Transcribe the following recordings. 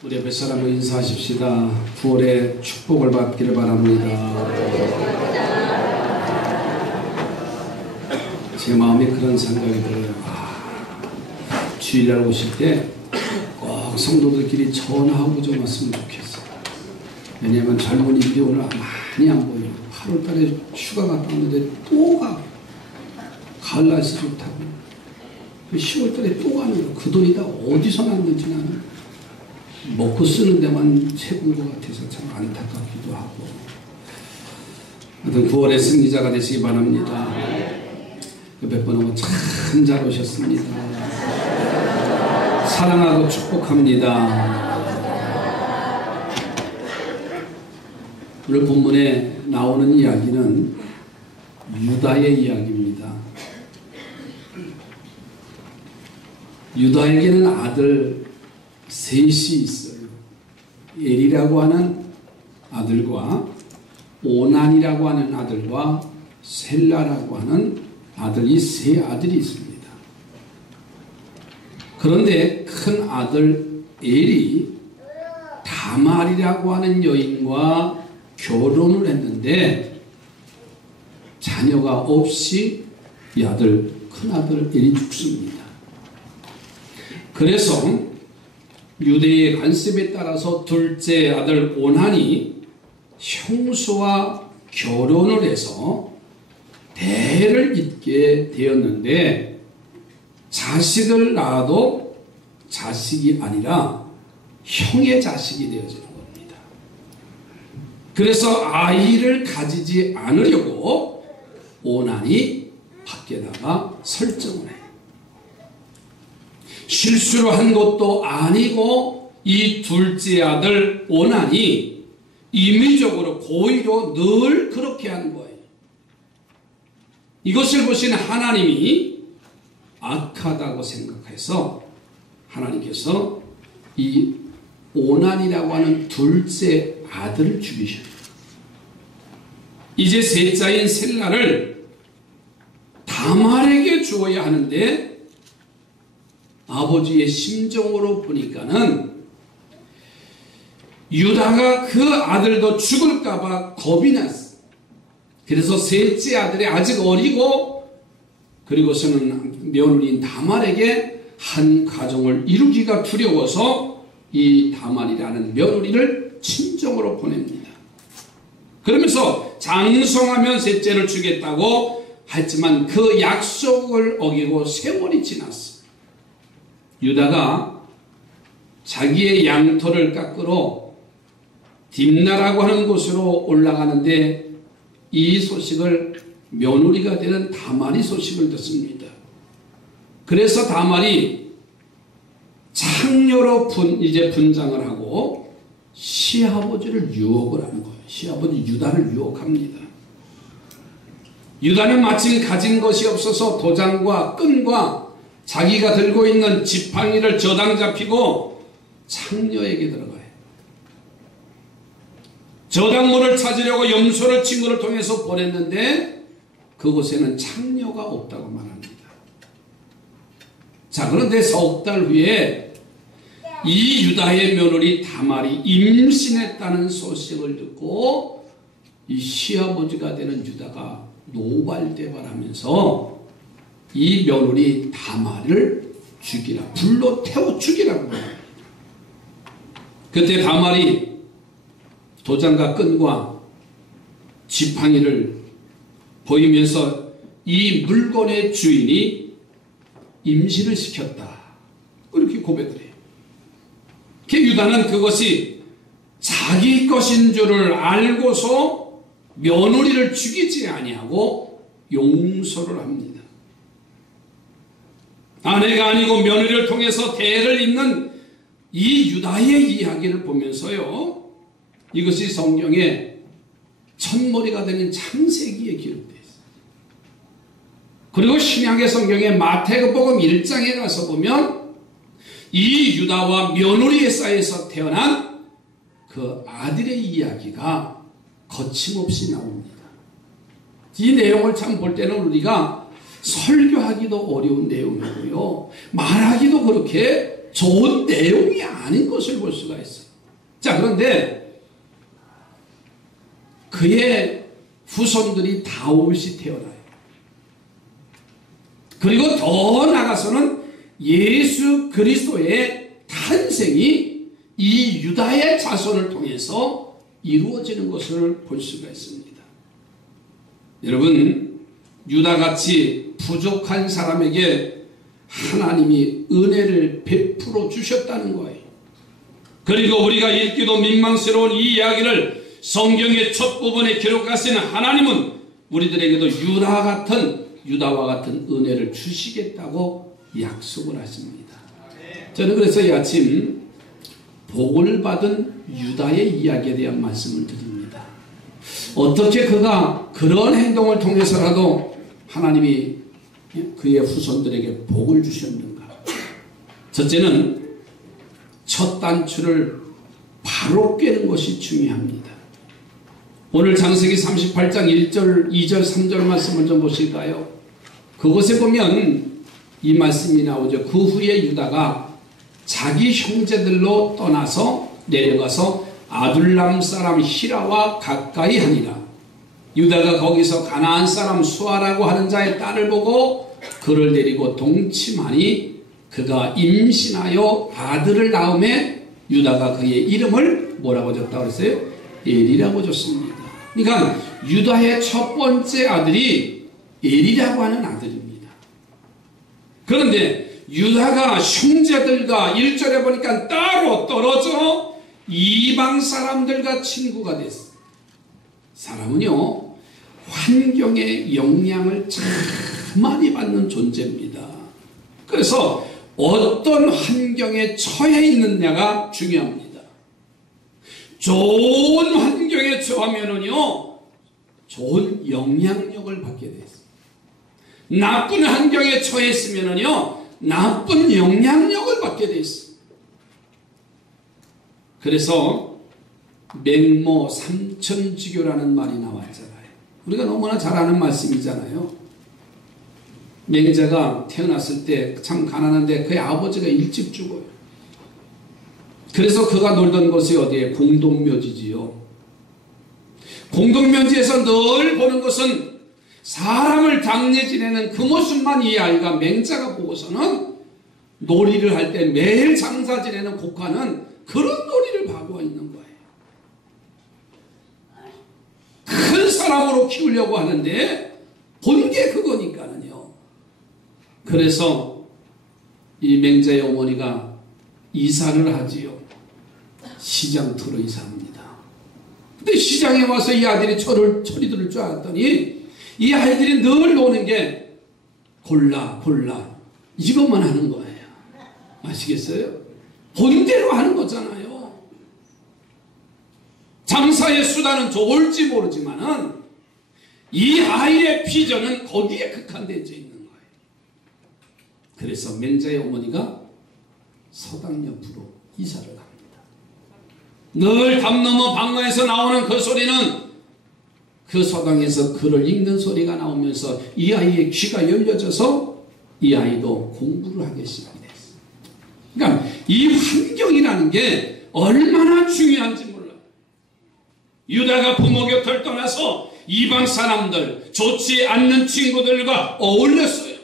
우리 옆에 사람을 인사하십시다. 9월에 축복을 받기를 바랍니다. 제 마음에 그런 생각이 들어요. 주일날 오실 때 꼭 성도들끼리 전화하고 좀 왔으면 좋겠어요. 왜냐하면 젊은이들이 오늘 많이 안 보여요. 8월달에 휴가 갔다 왔는데 또 가. 가을 날씨 좋다고. 10월달에 또 가는 거예요. 그 돈이 다 어디서 났는지 나는 먹고 쓰는 데만 채운 것 같아서 참 안타깝기도 하고. 하여튼 9월의 승리자가 되시기 바랍니다. 몇 번 오고 참 잘 오셨습니다. 사랑하고 축복합니다. 오늘 본문에 나오는 이야기는 유다의 이야기입니다. 유다에게는 아들 셋이 있어요. 엘이라고 하는 아들과 오난이라고 하는 아들과 셀라라고 하는 아들, 이 세 아들이 있습니다. 그런데 큰 아들 엘이 다말이라고 하는 여인과 결혼을 했는데 자녀가 없이 이 아들, 큰 아들 엘이 죽습니다. 그래서 유대의 관습에 따라서 둘째 아들 오난이 형수와 결혼을 해서 대를 잇게 되었는데 자식을 낳아도 자식이 아니라 형의 자식이 되어지는 겁니다. 그래서 아이를 가지지 않으려고 오난이 밖에다가 설정을 해요. 실수로 한 것도 아니고 이 둘째 아들 오난이 임의적으로 고의로 늘 그렇게 하는 거예요. 이것을 보신 하나님이 악하다고 생각해서 하나님께서 이 오난이라고 하는 둘째 아들을 죽이셨어요. 이제 셋째인 셀라를 다말에게 주어야 하는데 아버지의 심정으로 보니까는 유다가 그 아들도 죽을까봐 겁이 났어요. 그래서 셋째 아들이 아직 어리고 그리고서는 며느리인 다말에게 한 가정을 이루기가 두려워서 이 다말이라는 며느리를 친정으로 보냅니다. 그러면서 장성하면 셋째를 주겠다고 했지만 그 약속을 어기고 세월이 지났어요. 유다가 자기의 양털을 깎으러 딥나라고 하는 곳으로 올라가는데 이 소식을 며느리가 되는 다말이 소식을 듣습니다. 그래서 다말이 창녀로 이제 분장을 하고 시아버지를 유혹을 하는 거예요. 시아버지 유다를 유혹합니다. 유다는 마침 가진 것이 없어서 도장과 끈과 자기가 들고 있는 지팡이를 저당 잡히고 창녀에게 들어가요. 저당물을 찾으려고 염소를 친구를 통해서 보냈는데 그곳에는 창녀가 없다고 말합니다. 자, 그런데 석 달 후에 이 유다의 며느리 다말이 임신했다는 소식을 듣고 이 시아버지가 되는 유다가 노발대발하면서 이 며느리 다말을 죽이라, 불로 태워 죽이라고 합니다. 그때 다말이 도장과 끈과 지팡이를 보이면서 이 물건의 주인이 임신을 시켰다, 그렇게 고백을 해요. 유다는 그것이 자기 것인 줄을 알고서 며느리를 죽이지 아니하고 용서를 합니다. 아내가 아니고 며느리를 통해서 대를 잇는 이 유다의 이야기를 보면서요, 이것이 성경에 첫머리가 되는 창세기에 기록되어 있어요. 그리고 신약의 성경에 마태복음 1장에 가서 보면 이 유다와 며느리의 사이에서 태어난 그 아들의 이야기가 거침없이 나옵니다. 이 내용을 참 볼 때는 우리가 설교하기도 어려운 내용이고요, 말하기도 그렇게 좋은 내용이 아닌 것을 볼 수가 있어요. 자, 그런데 그의 후손들이 다윗이 태어나요. 그리고 더 나아가서는 예수 그리스도의 탄생이 이 유다의 자손을 통해서 이루어지는 것을 볼 수가 있습니다. 여러분, 유다같이 부족한 사람에게 하나님이 은혜를 베풀어 주셨다는 거예요. 그리고 우리가 읽기도 민망스러운 이 이야기를 성경의 첫 부분에 기록하신 하나님은 우리들에게도 유다와 같은 은혜를 주시겠다고 약속을 하십니다. 저는 그래서 이 아침 복을 받은 유다의 이야기에 대한 말씀을 드립니다. 어떻게 그가 그런 행동을 통해서라도 하나님이 그의 후손들에게 복을 주셨는가? 첫째는 첫 단추를 바로 꿰는 것이 중요합니다. 오늘 창세기 38장 1절, 2절, 3절 말씀을 좀 보실까요? 그곳에 보면 이 말씀이 나오죠. 그 후에 유다가 자기 형제들로 떠나서 내려가서 아둘람 사람 히라와 가까이 하니라. 유다가 거기서 가나안 사람 수아라고 하는 자의 딸을 보고 그를 데리고 동침하니 그가 임신하여 아들을 낳음에 유다가 그의 이름을 뭐라고 줬다고 그랬어요? 엘이라고 줬습니다. 그러니까 유다의 첫 번째 아들이 엘이라고 하는 아들입니다. 그런데 유다가 형제들과 1절에 보니까 따로 떨어져 이방 사람들과 친구가 됐어요. 사람은요, 환경의 영향을 참 많이 받는 존재입니다. 그래서 어떤 환경에 처해 있느냐가 중요합니다. 좋은 환경에 처하면은요, 좋은 영향력을 받게 됐어요. 나쁜 환경에 처했으면은요, 나쁜 영향력을 받게 됐어요. 그래서 맹모 삼천지교라는 말이 나왔잖아요. 우리가 너무나 잘 아는 말씀이잖아요. 맹자가 태어났을 때 참 가난한데 그의 아버지가 일찍 죽어요. 그래서 그가 놀던 곳이 어디에? 공동묘지지요. 공동묘지에서 늘 보는 것은 사람을 장례 지내는 그 모습만 이 아이가 맹자가 보고서는 놀이를 할 때 매일 장사 지내는 곡하는 그런 놀이를 하고 있는 거예요. 큰 사람으로 키우려고 하는데 본 게 그거니까는요. 그래서 이 맹자의 어머니가 이사를 하지요. 시장터로 이사합니다. 근데 시장에 와서 이 아들이 철이 들을 줄 알았더니 이 아이들이 늘 노는 게 골라 이것만 하는 거예요. 아시겠어요? 본대로 하는 거잖아요. 장사의 수단은 좋을지 모르지만은 이 아이의 비전은 거기에 극한되어 있는 거예요. 그래서 맹자의 어머니가 서당 옆으로 이사를 갑니다. 늘 담 넘어 방언에서 나오는 그 소리는 그 서당에서 글을 읽는 소리가 나오면서 이 아이의 귀가 열려져서 이 아이도 공부를 하기 시작했어요. 그러니까 이 환경이라는 게 얼마나 중요한지 몰라요. 유다가 부모 곁을 떠나서 이방 사람들, 좋지 않는 친구들과 어울렸어요.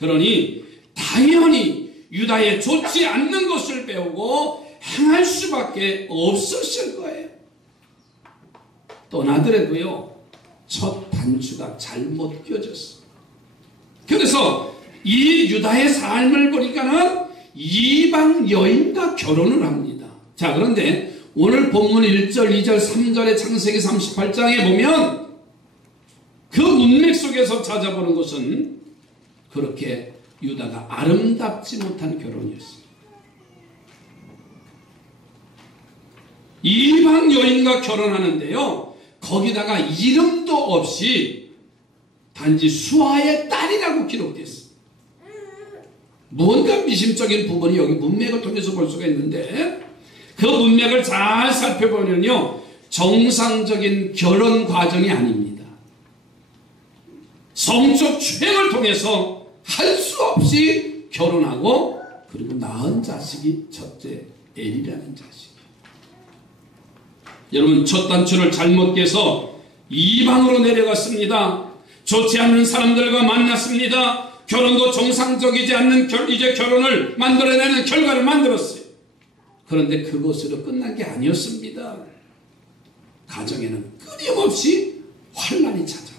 그러니 당연히 유다의 좋지 않는 것을 배우고 행할 수밖에 없었을 거예요. 떠나더라도요, 첫 단추가 잘못 껴졌어. 그래서 이 유다의 삶을 보니까는 이방 여인과 결혼을 합니다. 자, 그런데 오늘 본문 1절, 2절, 3절의 창세기 38장에 보면 그 문맥 속에서 찾아보는 것은 그렇게 유다가 아름답지 못한 결혼이었습니다. 이방 여인과 결혼하는데요, 거기다가 이름도 없이 단지 수아의 딸이라고 기록됐어요. 뭔가 미심적인 부분이 여기 문맥을 통해서 볼 수가 있는데 그 문맥을 잘 살펴보면요, 정상적인 결혼 과정이 아닙니다. 성적 추행을 통해서 할 수 없이 결혼하고 그리고 낳은 자식이 첫째 엘이라는 자식. 여러분, 첫 단추를 잘못 깨서 이방으로 내려갔습니다. 좋지 않는 사람들과 만났습니다. 결혼도 정상적이지 않는 이제 결혼을 만들어내는 결과를 만들었어요. 그런데 그것으로 끝난 게 아니었습니다. 가정에는 끊임없이 환난이 찾아왔어요.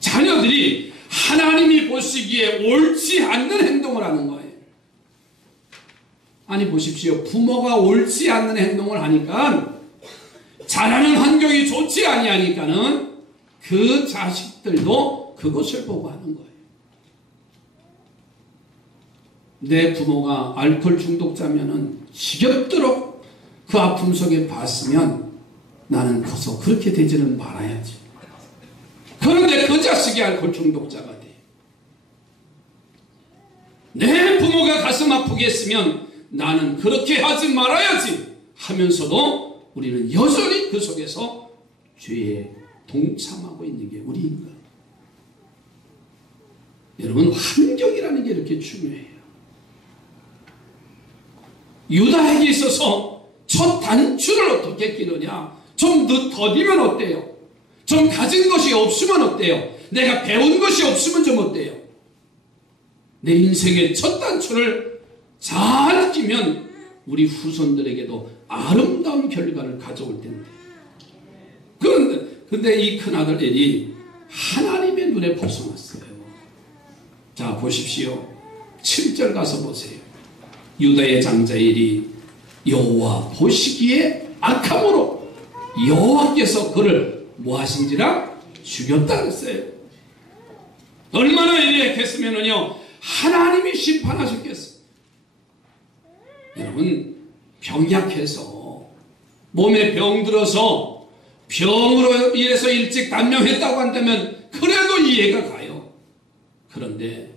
자녀들이 하나님이 보시기에 옳지 않는 행동을 하는 거예요. 아니 보십시오. 부모가 옳지 않는 행동을 하니까 자라는 환경이 좋지 아니하니까는 그 자식들도 그것을 보고 하는 거예요. 내 부모가 알코올 중독자면은 지겹도록 그 아픔 속에 봤으면 나는 커서 그렇게 되지는 말아야지. 그런데 그 자식이 알코올 중독자가 돼. 내 부모가 가슴 아프게 했으면 나는 그렇게 하지 말아야지 하면서도 우리는 여전히 그 속에서 죄에 동참하고 있는 게 우리인 거예요. 여러분, 환경이라는 게 이렇게 중요해요. 유다에게 있어서 첫 단추를 어떻게 끼느냐? 좀 더디면 어때요? 좀 가진 것이 없으면 어때요? 내가 배운 것이 없으면 좀 어때요? 내 인생의 첫 단추를 잘 끼면 우리 후손들에게도 아름다운 결과를 가져올 텐데. 그런데 이 큰아들 엘이 하나님의 눈에 벗어났어요. 자, 보십시오. 7절 가서 보세요. 유다의 장자 엘이 여호와 보시기에 악함으로 여호와께서 그를 뭐하신지라 죽였다 그랬어요. 얼마나 예리했겠으면요 하나님이 심판하셨겠어요. 여러분, 병약해서 몸에 병들어서 병으로 인해서 일찍 단명했다고 한다면 그래도 이해가 가요. 그런데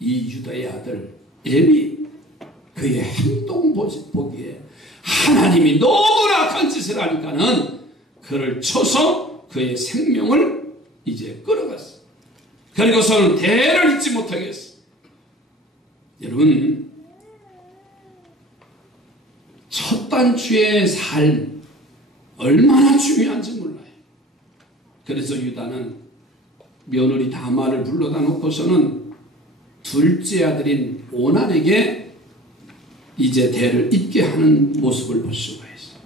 이 유다의 아들 엘이 그의 행동 보기에 하나님이 너무나 악한 짓을 하니까는 그를 쳐서 그의 생명을 이제 끌어갔어요. 그리고서는 대를 잊지 못하게 했어요. 여러분, 첫 단추의 삶 얼마나 중요한지 몰라요. 그래서 유다는 며느리 다말을 불러다 놓고서는 둘째 아들인 오난에게 이제 대를 잇게 하는 모습을 볼 수가 있어요.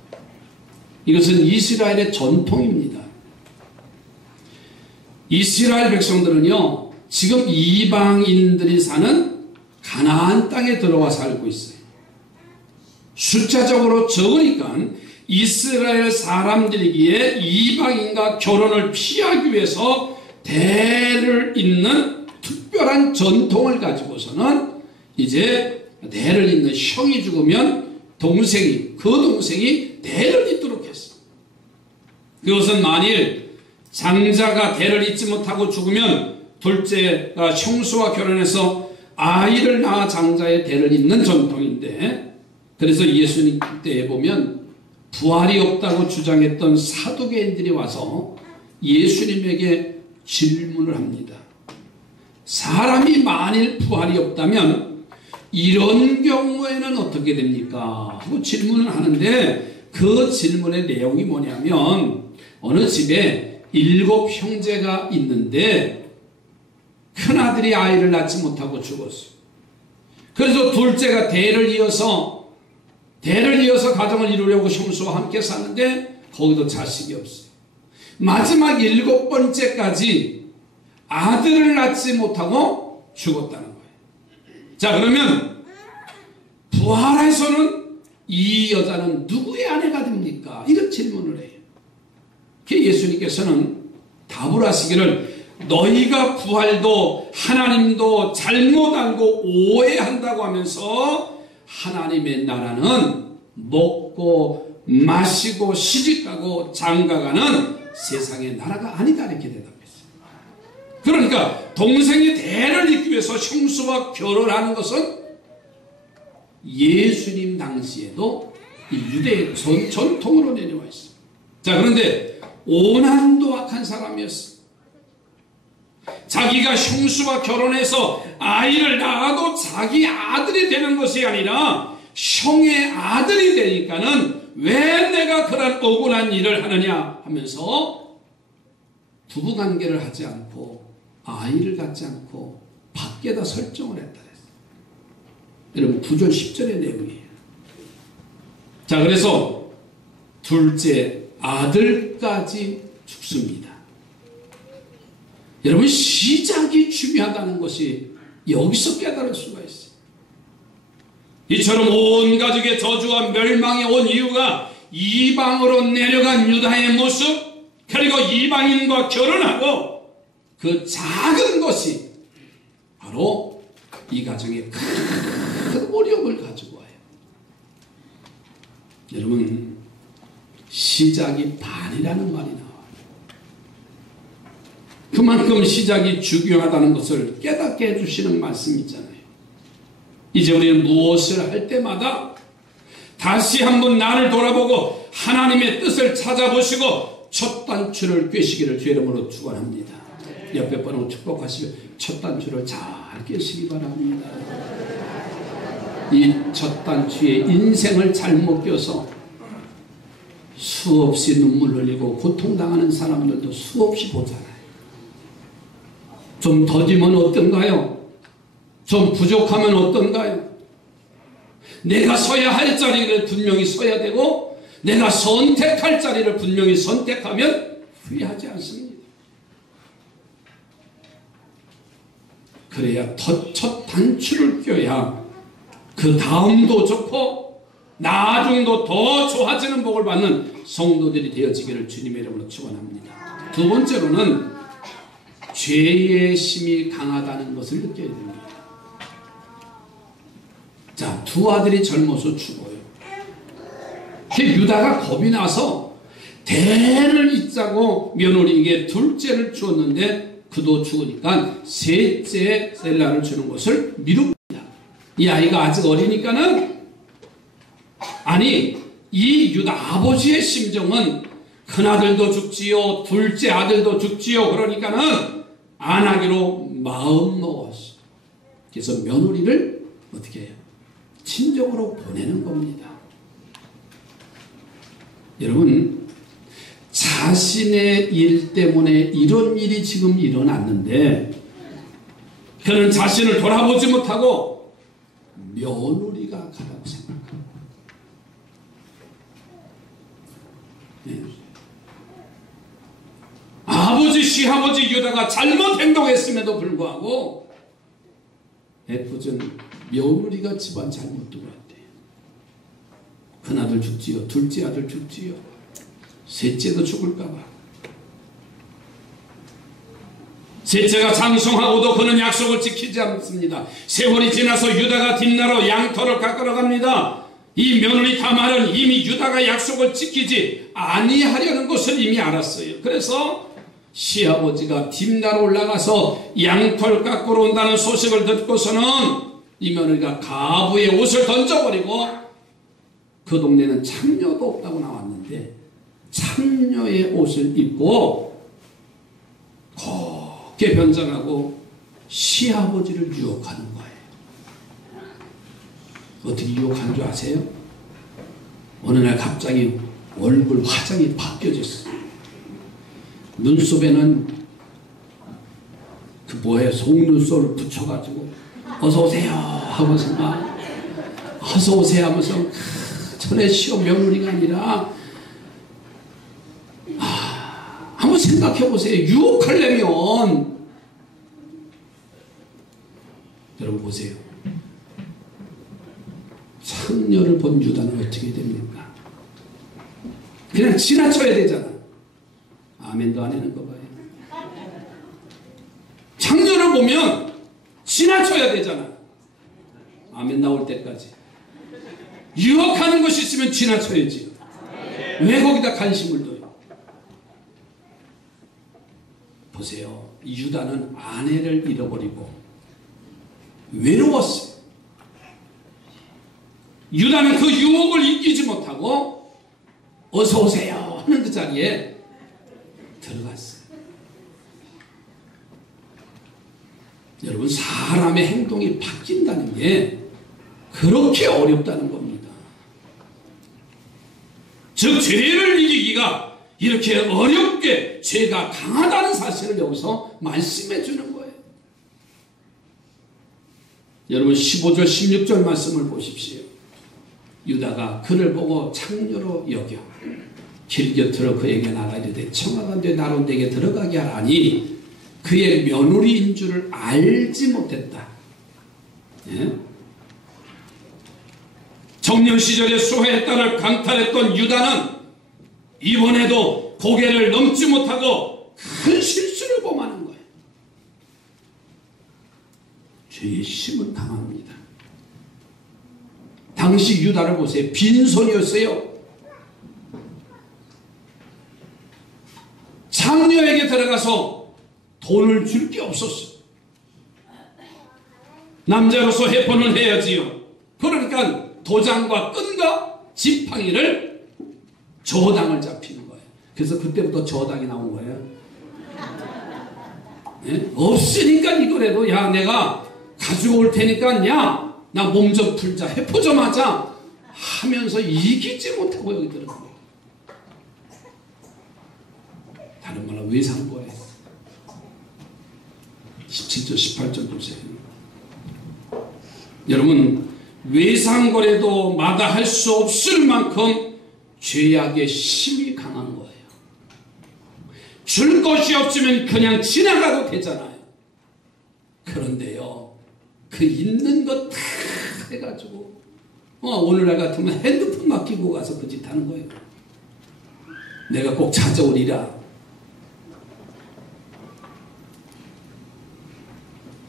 이것은 이스라엘의 전통입니다. 이스라엘 백성들은요 지금 이방인들이 사는 가나안 땅에 들어와 살고 있어요. 숫자적으로 적으니까 이스라엘 사람들이기에 이방인과 결혼을 피하기 위해서 대를 잇는 특별한 전통을 가지고서는 이제 대를 잇는 형이 죽으면 그 동생이 대를 잇도록 했어. 그것은 만일 장자가 대를 잇지 못하고 죽으면 둘째가 형수와 결혼해서 아이를 낳아 장자의 대를 잇는 전통인데, 그래서 예수님 때에 보면 부활이 없다고 주장했던 사두개인들이 와서 예수님에게 질문을 합니다. 사람이 만일 부활이 없다면 이런 경우에는 어떻게 됩니까? 하고 질문을 하는데 그 질문의 내용이 뭐냐면 어느 집에 7 형제가 있는데 큰아들이 아이를 낳지 못하고 죽었어요. 그래서 둘째가 대를 이어서 가정을 이루려고 형수와 함께 사는데 거기도 자식이 없어요. 마지막 7번째까지 아들을 낳지 못하고 죽었다는 거예요. 자, 그러면 부활에서는 이 여자는 누구의 아내가 됩니까? 이런 질문을 해요. 예수님께서는 답을 하시기를 너희가 부활도 하나님도 잘못 알고 오해한다고 하면서 하나님의 나라는 먹고 마시고 시집가고 장가가는 세상의 나라가 아니다 이렇게 대답했어요. 그러니까 동생이 대를 잇기 위해서 형수와 결혼하는 것은 예수님 당시에도 이 유대의 전통으로 내려와 있어요. 자, 그런데 오난도 악한 사람이었어요. 자기가 형수와 결혼해서 아이를 낳아도 자기 아들이 되는 것이 아니라 형의 아들이 되니까는 왜 내가 그런 억울한 일을 하느냐 하면서 부부관계를 하지 않고 아이를 갖지 않고 밖에다 설정을 했다 그랬어요. 여러분 9절 10절의 내용이에요. 자, 그래서 둘째 아들까지 죽습니다. 여러분 시작이 중요하다는 것이 여기서 깨달을 수가 있어요. 이처럼 온 가족의 저주와 멸망이 온 이유가 이방으로 내려간 유다의 모습, 그리고 이방인과 결혼하고 그 작은 것이 바로 이 가정에 큰 어려움을 가지고 와요. 여러분 시작이 반이라는 말이 나와요. 그만큼 시작이 중요하다는 것을 깨닫게 해주시는 말씀이 있잖아요. 이제 우리는 무엇을 할 때마다 다시 한번 나를 돌아보고 하나님의 뜻을 찾아보시고 첫 단추를 꿰시기를 주의 이름으로 축원합니다. 옆에 분하고 축복하시며 첫 단추를 잘 꿰시기 바랍니다. 이 첫 단추에 인생을 잘못 껴서 수없이 눈물 흘리고 고통당하는 사람들도 수없이 보잖아요. 좀 더디면 어떤가요? 좀 부족하면 어떤가요? 내가 서야 할 자리를 분명히 서야 되고 내가 선택할 자리를 분명히 선택하면 후회하지 않습니다. 그래야 첫 단추를 껴야 그 다음도 좋고 나중도 더 좋아지는 복을 받는 성도들이 되어지기를 주님의 이름으로 축원합니다. 두 번째로는 죄의 힘이 강하다는 것을 느껴야 됩니다. 자, 두 아들이 젊어서 죽어요. 유다가 겁이 나서 대를 잇자고 며느리에게 둘째를 주었는데 그도 죽으니까 셋째 셀라를 주는 것을 미룹니다. 이 아이가 아직 어리니까는 아니 이 유다 아버지의 심정은 큰아들도 죽지요 둘째 아들도 죽지요 그러니까는 안 하기로 마음 먹었어. 그래서 며느리를 어떻게 해요? 친정으로 보내는 겁니다. 여러분 자신의 일 때문에 이런 일이 지금 일어났는데 그는 자신을 돌아보지 못하고 며느리가 가라고 생각합니다. 네. 아버지 시아버지 유다가 잘못 행동했음에도 불구하고 애꿎은 며느리가 집안 잘못 들어왔대요. 큰아들 죽지요 둘째 아들 죽지요 셋째도 죽을까봐. 셋째가 장성하고도 그는 약속을 지키지 않습니다. 세월이 지나서 유다가 뒷나로 양털을 깎으러 갑니다. 이 며느리 다말은 이미 유다가 약속을 지키지 아니하려는 것을 이미 알았어요. 그래서 시아버지가 뒷나로 올라가서 양털 깎으러 온다는 소식을 듣고서는 이 며느리가 가부의 옷을 던져버리고 그 동네는 창녀도 없다고 나왔는데 창녀의 옷을 입고 곱게 변장하고 시아버지를 유혹하는 거예요. 어떻게 유혹한 줄 아세요? 어느 날 갑자기 얼굴 화장이 바뀌어졌어요. 눈썹에는 그 뭐예요? 속눈썹을 붙여가지고 어서 오세요 하면서 막 어서 오세요 하면서 전에 시험 며느리가 아니라 한번 생각해 보세요. 유혹하려면 여러분 보세요. 창녀를 본 유다는 어떻게 됩니까? 그냥 지나쳐야 되잖아. 아멘도 안 하는 거 봐요. 창녀를 보면 지나쳐야 되잖아. 아멘 나올 때까지. 유혹하는 것이 있으면 지나쳐야지. 왜 거기다 관심을 둬요? 보세요. 유다는 아내를 잃어버리고 외로웠어요. 유다는 그 유혹을 이기지 못하고 어서 오세요 하는 그 자리에 들어갔어요. 사람의 행동이 바뀐다는 게 그렇게 어렵다는 겁니다. 즉 죄를 이기기가 이렇게 어렵게 죄가 강하다는 사실을 여기서 말씀해 주는 거예요. 여러분 15절 16절 말씀을 보십시오. 유다가 그를 보고 창녀로 여겨 길 곁으로 그에게 나가이르되 청하건대 나로 내게 들어가게 하라니 그의 며느리인 줄을 알지 못했다. 예? 청년 시절에 수하의 딸을 강탈했던 유다는 이번에도 고개를 넘지 못하고 큰 실수를 범하는 거예요. 죄의 심은 강합니다. 당시 유다를 보세요. 빈손이었어요. 장녀에게 들어가서 돈을 줄 게 없었어요. 남자로서 해포는 해야지요. 그러니까 도장과 끈과 지팡이를 저당을 잡히는 거예요. 그래서 그때부터 저당이 나온 거예요. 네? 없으니까 이거라도 야 내가 가지고 올 테니까 야 나 몸 좀 풀자 해포 좀 하자 하면서 이기지 못하고 여기 들어간 거예요. 다른 말로 왜 산 거예요? 17절 18절 보세요. 여러분 외상거래도 마다할 수 없을 만큼 죄악의 힘이 강한 거예요. 줄 것이 없으면 그냥 지나가도 되잖아요. 그런데요 그 있는 거 다 해가지고 오늘날 같으면 핸드폰 맡기고 가서 그 짓 하는 거예요. 내가 꼭 찾아오리라.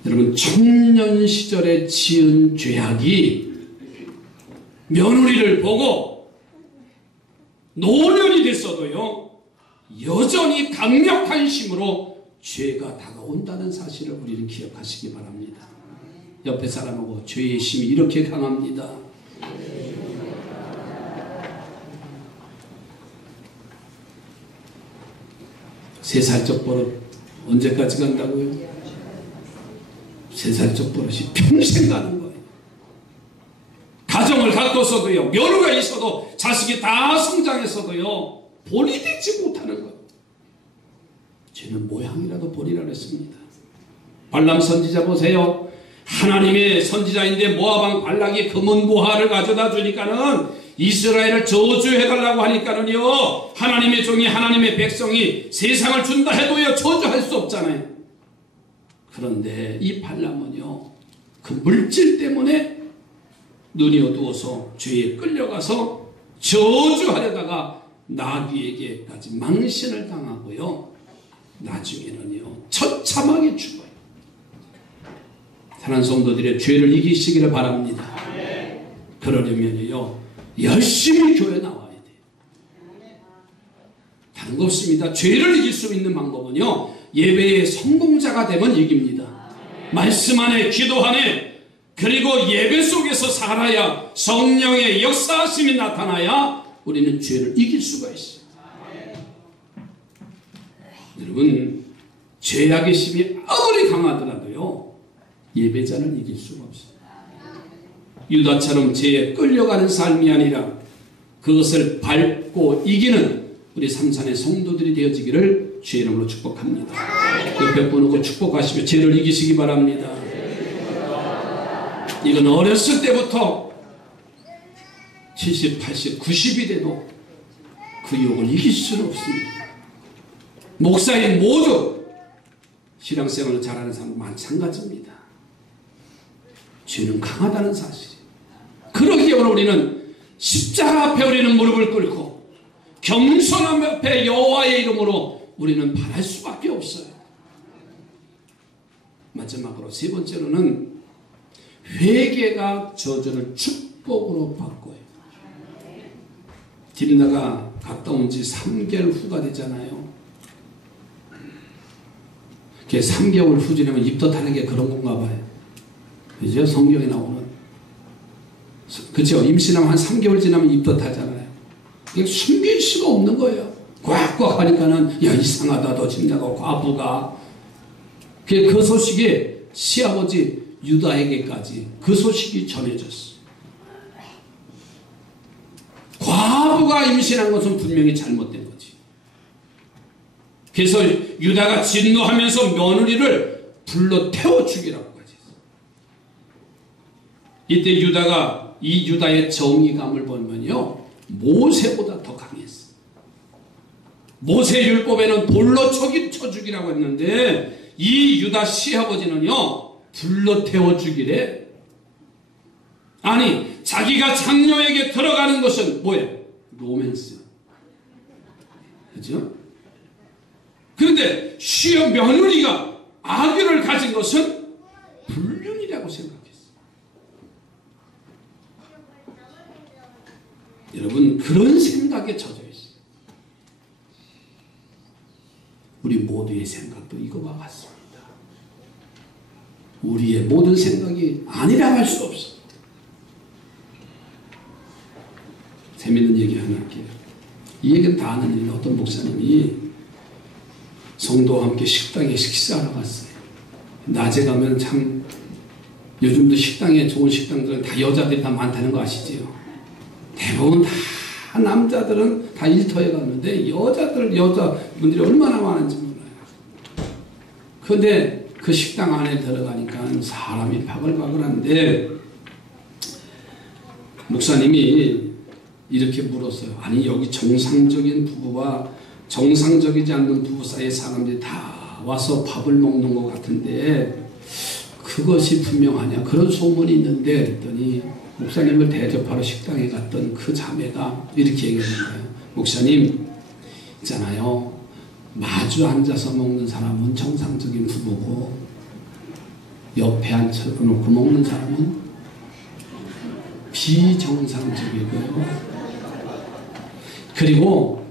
여러분 청년 시절에 지은 죄악이 며느리를 보고 노년이 됐어도요 여전히 강력한 힘으로 죄가 다가온다는 사실을 우리는 기억하시기 바랍니다. 옆에 사람하고 죄의 힘이 이렇게 강합니다. 세 살적 버릇 언제까지 간다고요? 3살적 버릇이 평생 가는 거예요. 가정을 갖고서도요 며느리가 있어도 자식이 다 성장했어도요 본이 되지 못하는 거예요. 죄는 모양이라도 보리라 그랬습니다. 발람 선지자 보세요. 하나님의 선지자인데 모압왕 발락이 금은 보화를 가져다 주니까는 이스라엘을 저주해달라고 하니까는요 하나님의 종이 하나님의 백성이 세상을 준다 해도요 저주할 수 없잖아요. 그런데 이 발람은요 그 물질 때문에 눈이 어두워서 죄에 끌려가서 저주하려다가 나귀에게까지 망신을 당하고요 나중에는요 처참하게 죽어요. 사랑하는 성도들의 죄를 이기시기를 바랍니다. 그러려면요 열심히 교회 나와야 돼요. 다른 거 없습니다. 죄를 이길 수 있는 방법은요 예배의 성공자가 되면 이깁니다. 말씀 안에 기도 안에 그리고 예배 속에서 살아야 성령의 역사하심이 나타나야 우리는 죄를 이길 수가 있어요. 여러분 죄악의 힘이 아무리 강하더라도요 예배자는 이길 수가 없어요. 유다처럼 죄에 끌려가는 삶이 아니라 그것을 밟고 이기는 우리 삼산의 성도들이 되어지기를 주의 이름으로 축복합니다. 옆에 보고 축복하시며 죄를 이기시기 바랍니다. 이건 어렸을 때부터 70, 80, 90이 돼도 그 유혹을 이길 수는 없습니다. 목사인 모두 신앙생활을 잘하는 사람은 마찬가지입니다. 죄는 강하다는 사실. 그러기 때문에 우리는 십자가 앞에 우리는 무릎을 꿇고 겸손함 앞에 여호와의 이름으로 우리는 바랄 수밖에 없어요. 마지막으로 세 번째로는 회개가 저주를 축복으로 바꿔요. 딥나가 갔다 온 지 3개월 후가 되잖아요. 그게 3개월 후 지나면 입덧하는 게 그런 건가 봐요. 그죠? 성경에 나오는. 그죠? 임신하면 한 3개월 지나면 입덧하잖아요. 이게 숨길 수가 없는 거예요. 꽉꽉 하니까는 야 이상하다 너 짐자가 과부가. 그 소식이 시아버지 유다에게까지 그 소식이 전해졌어. 과부가 임신한 것은 분명히 잘못된 거지. 그래서 유다가 진노하면서 며느리를 불러 태워 죽이라고 하지. 이때 유다가 이 유다의 정의감을 보면요, 모세보다 더 강했어. 모세 율법에는 돌로 쳐 죽이라고 했는데 이 유다 시아버지는요, 불러 태워 죽이래. 아니, 자기가 장녀에게 들어가는 것은 뭐예요? 로맨스. 그죠? 그런데 며느리가 아기를 가진 것은 불륜이라고 생각했어요. 여러분, 그런 생각에 젖어 있어요. 우리 모두의 생각도 이거와 같습니다. 우리의 모든 생각이 아니라 할 수 없어. 재밌는 얘기 하나 할게요. 이 얘기는 다 아는 일인데 어떤 목사님이 성도와 함께 식당에 식사하러 갔어요. 낮에 가면 참 요즘도 식당에 좋은 식당들은 다 여자들이 다 많다는 거 아시지요? 대부분 다 남자들은 다 일터에 갔는데 여자분들이 얼마나 많은지 몰라요. 그런데 그 식당 안에 들어가니까 사람이 바글바글한데 목사님이 이렇게 물었어요. 아니, 여기 정상적인 부부와 정상적이지 않는 부부 사이에 사람들이 다 와서 밥을 먹는 것 같은데 그것이 분명하냐, 그런 소문이 있는데, 그랬더니 목사님을 대접하러 식당에 갔던 그 자매가 이렇게 얘기하는 거예요. 목사님, 있잖아요, 마주 앉아서 먹는 사람은 정상적인 부부고 옆에 앉혀놓고 먹는 사람은 비정상적이고요. 그리고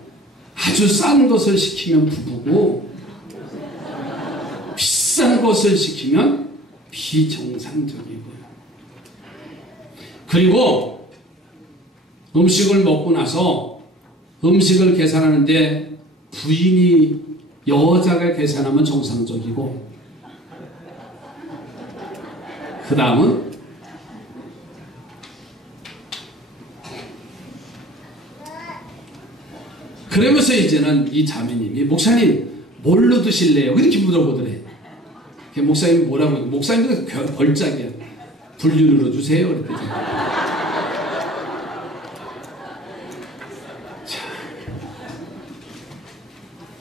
아주 싼 것을 시키면 부부고 비싼 것을 시키면 비정상적이고요. 그리고 음식을 먹고 나서 음식을 계산하는데 부인이 여자가 계산하면 정상적이고 그 다음은 그러면서 이제는 이 자매님이 목사님 뭘로 드실래요? 이렇게 물어보더래. 목사님이 뭐라고 해요? 목사님도 벌짝이야. 불륜으로 주세요. 그랬더니.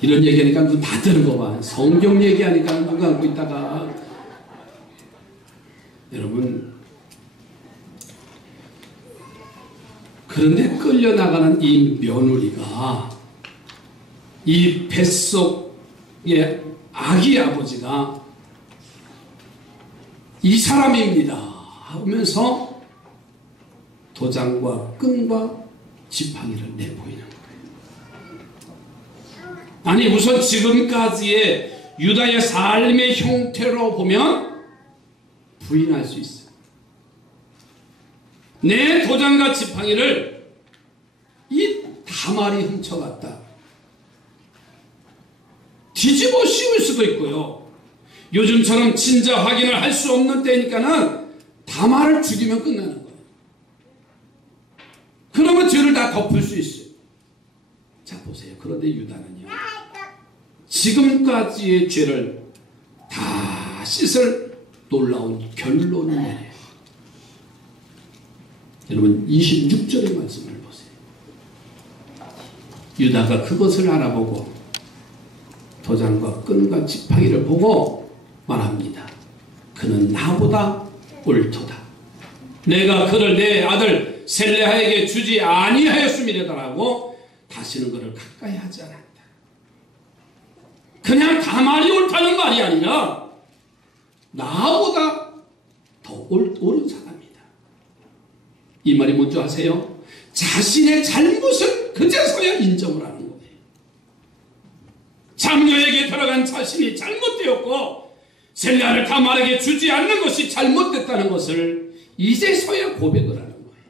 이런 얘기하니까 눈 다 뜨는 거 봐. 성경 얘기하니까 눈 감고 있다가 여러분, 그런데 끌려나가는 이 며느리가 이 뱃속의 아기 아버지가 이 사람입니다 하면서 도장과 끈과 지팡이를 내보이는 거예요. 아니, 우선 지금까지의 유다의 삶의 형태로 보면 부인할 수 있어요. 내 도장과 지팡이를 이 다말이 훔쳐갔다. 뒤집어 씌울 수도 있고요. 요즘처럼 진짜 확인을 할 수 없는 때니까는 다말을 죽이면 끝나는 거예요. 그러면 죄를 다 덮을 수 있어요. 자, 보세요. 그런데 유다는요, 지금까지의 죄를 다 씻을 놀라운 결론을 내려요. 여러분, 26절의 말씀을 보세요. 유다가 그것을 알아보고 도장과 끈과 지팡이를 보고 말합니다. 그는 나보다 옳도다. 내가 그를 내 아들 셀레하에게 주지 아니하였음이라고 다시는 그를 가까이 하지 않았다. 그냥 다말이 옳다는 말이 아니라 나보다 더 옳은 사람이다. 이 말이 뭔지 아세요? 자신의 잘못을 그제서야 인정을 하는 거예요. 장녀에게 들어간 자신이 잘못되었고 셀레아를 다말에게 주지 않는 것이 잘못됐다는 것을 이제서야 고백을 하는 거예요.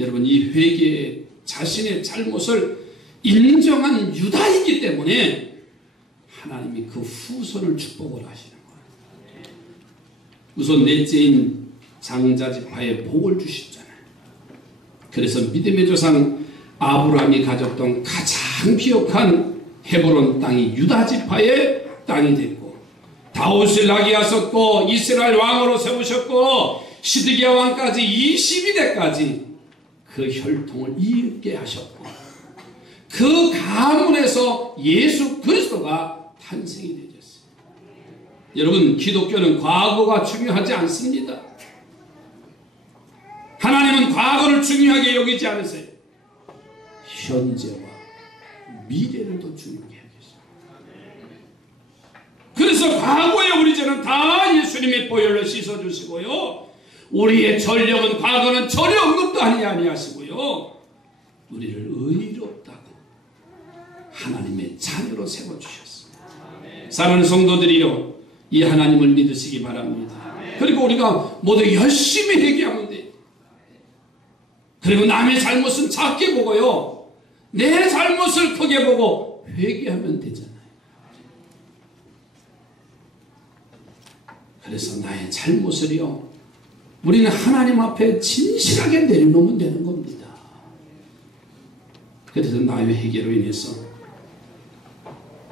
여러분, 이 회개에 자신의 잘못을 인정한 유다이기 때문에 하나님이 그 후손을 축복을 하시는 거예요. 우선 넷째인 장자지파에 복을 주셨잖아요. 그래서 믿음의 조상 아브라함이 가졌던 가장 비옥한 헤브론 땅이 유다지파의 땅이 됐고, 다윗을 나귀하셨고 이스라엘 왕으로 세우셨고 시드기야 왕까지 22대까지 그 혈통을 이윽게 하셨고, 그 가문에서 예수 그리스도가 탄생이 되셨어요. 여러분, 기독교는 과거가 중요하지 않습니다. 하나님은 과거를 중요하게 여기지 않으세요. 현재와 미래를 더 중요하게 여기세요. 그래서 과거의 우리 죄는 다 예수님의 보혈로 씻어주시고요, 우리의 전력은 과거는 전혀 언급도 아니하시고요, 우리를 의롭다고 하나님의 자녀로 세워주셨습니다. 사랑하는 성도들이요, 이 하나님을 믿으시기 바랍니다. 그리고 우리가 모두 열심히 회개하면 돼요. 그리고 남의 잘못은 작게 보고요, 내 잘못을 크게 보고 회개하면 되잖아요. 그래서 나의 잘못을요, 우리는 하나님 앞에 진실하게 내려놓으면 되는 겁니다. 그래서 나의 회개로 인해서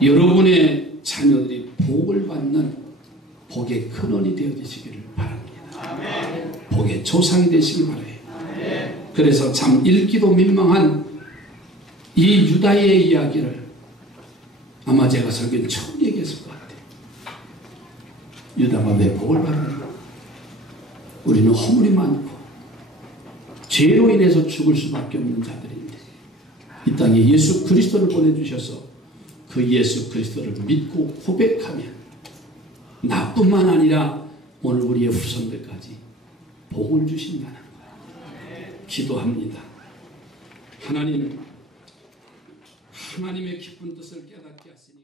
여러분의 자녀들이 복을 받는 복의 근원이 되어지시기를 바랍니다. 복의 조상이 되시기 바라요. 그래서 참 읽기도 민망한 이 유다의 이야기를 아마 제가 설교는 처음 얘기했을 것 같아요. 유다가 왜 복을 받는가? 우리는 허물이 많고 죄로 인해서 죽을 수밖에 없는 자들인데, 이 땅에 예수 그리스도를 보내주셔서 그 예수 그리스도를 믿고 고백하면 나뿐만 아니라 오늘 우리의 후손들까지 복을 주신다는 거예요. 기도합니다. 하나님의 기쁜 뜻을 깨닫게 하시니